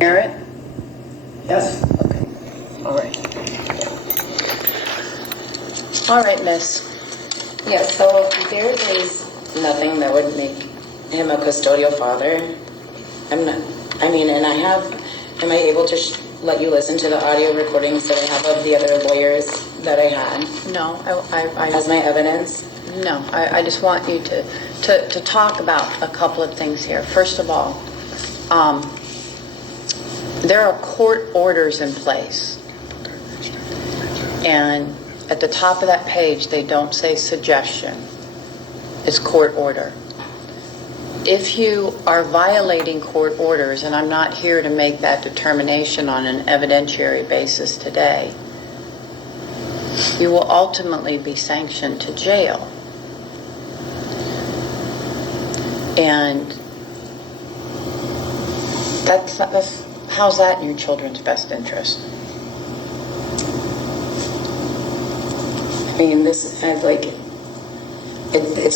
Parent? Yes. Okay. All right. All right, miss. Yeah, so there is nothing that would make him a custodial father. And am I able to let you listen to the audio recordings that I have of the other lawyers that I had? No, As my evidence? No, I just want you to talk about a couple of things here. First of all, there are court orders in place. And at the top of that page, they don't say suggestion. It's court order. If you are violating court orders, and I'm not here to make that determination on an evidentiary basis today, you will ultimately be sanctioned to jail. And how's that in your children's best interest? I mean, it's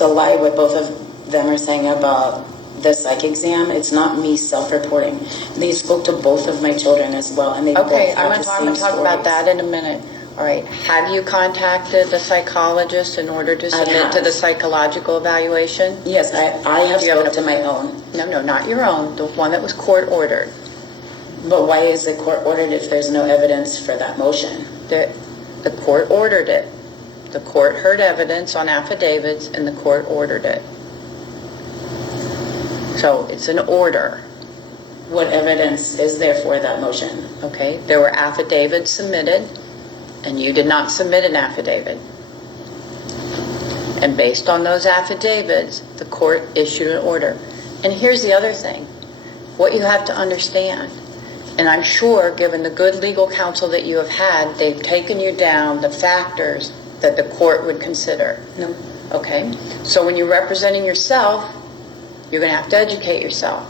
a lie what both of them are saying about the psych exam. It's not me self-reporting. They spoke to both of my children as well, and they both have the same I'm going to talk about that in a minute. All right. Have you contacted the psychologist in order to submit to the psychological evaluation? Yes, I have spoken to my own. No, not your own. The one that was court ordered. But why is it court ordered if there's no evidence for that motion? The court ordered it. The court heard evidence on affidavits, and the court ordered it. So it's an order. What evidence is there for that motion? Okay, there were affidavits submitted, and you did not submit an affidavit. And based on those affidavits, the court issued an order. And here's the other thing. What you have to understand, and I'm sure given the good legal counsel that you have had, they've taken you down the factors that the court would consider. No. Okay, so when you're representing yourself, you're going to have to educate yourself.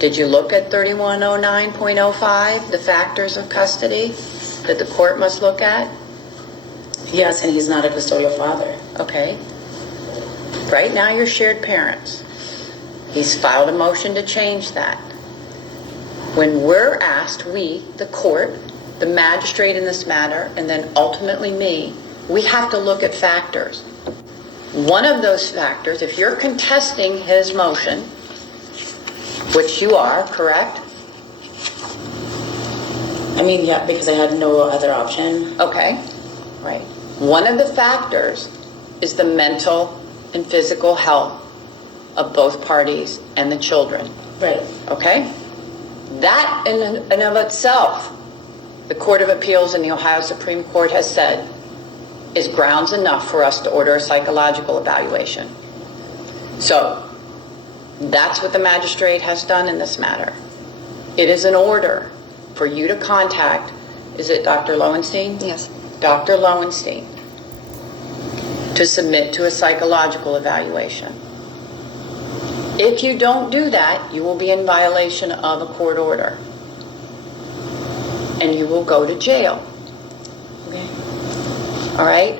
Did you look at 3109.05, the factors of custody that the court must look at? Yes, and he's not a custodial father. Okay. Right now you're shared parents. He's filed a motion to change that. When we're asked, we, the court, the magistrate in this matter, and then ultimately me, we have to look at factors. One of those factors, if you're contesting his motion, which you are, correct? I mean, yeah, because I had no other option. Okay, right. One of the factors is the mental and physical health of both parties and the children. Right. Okay? That in and of itself, the Court of Appeals in the Ohio Supreme Court has said is grounds enough for us to order a psychological evaluation. So, that's what the magistrate has done in this matter. It is an order for you to contact, is it Dr. Lowenstein? Yes. Dr. Lowenstein, to submit to a psychological evaluation. If you don't do that, you will be in violation of a court order. And you will go to jail. Okay. All right?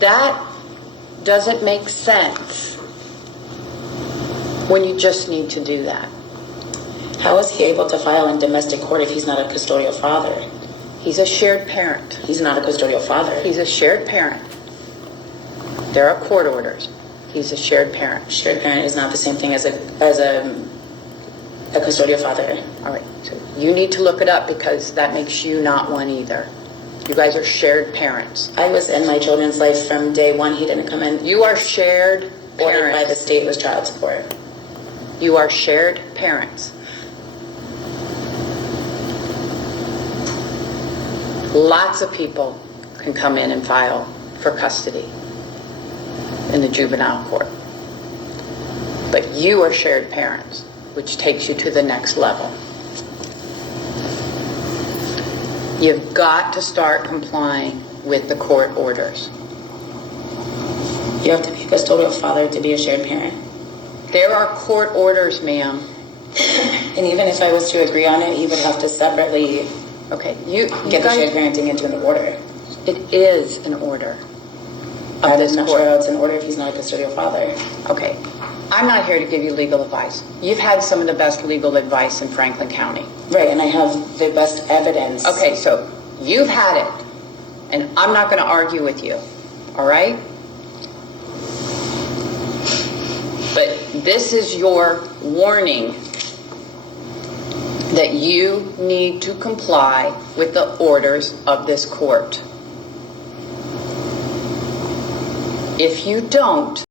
That doesn't make sense when you just need to do that. How is he able to file in domestic court if he's not a custodial father? He's a shared parent. He's not a custodial father. He's a shared parent. There are court orders. He's a shared parent. Shared parent is not the same thing as a custodial father. All right. So you need to look it up because that makes you not one either. You guys are shared parents. I was in my children's life from day one. He didn't come in. You are shared Ordered by the parents. state was child support. You are shared parents. Lots of people can come in and file for custody in the juvenile court. But you are shared parents, which takes you to the next level. You've got to start complying with the court orders. You have to be a custodial father to be a shared parent. There are court orders, ma'am. And even if I was to agree on it, he would have to separately Okay, get the shared parenting into an order. It is an order of I'm this not court. sure how it's an order if he's not a custodial father. Okay, I'm not here to give you legal advice. You've had some of the best legal advice in Franklin County. Right, and I have the best evidence. Okay, so you've had it, and I'm not going to argue with you, all right? But this is your warning that you need to comply with the orders of this court. If you don't,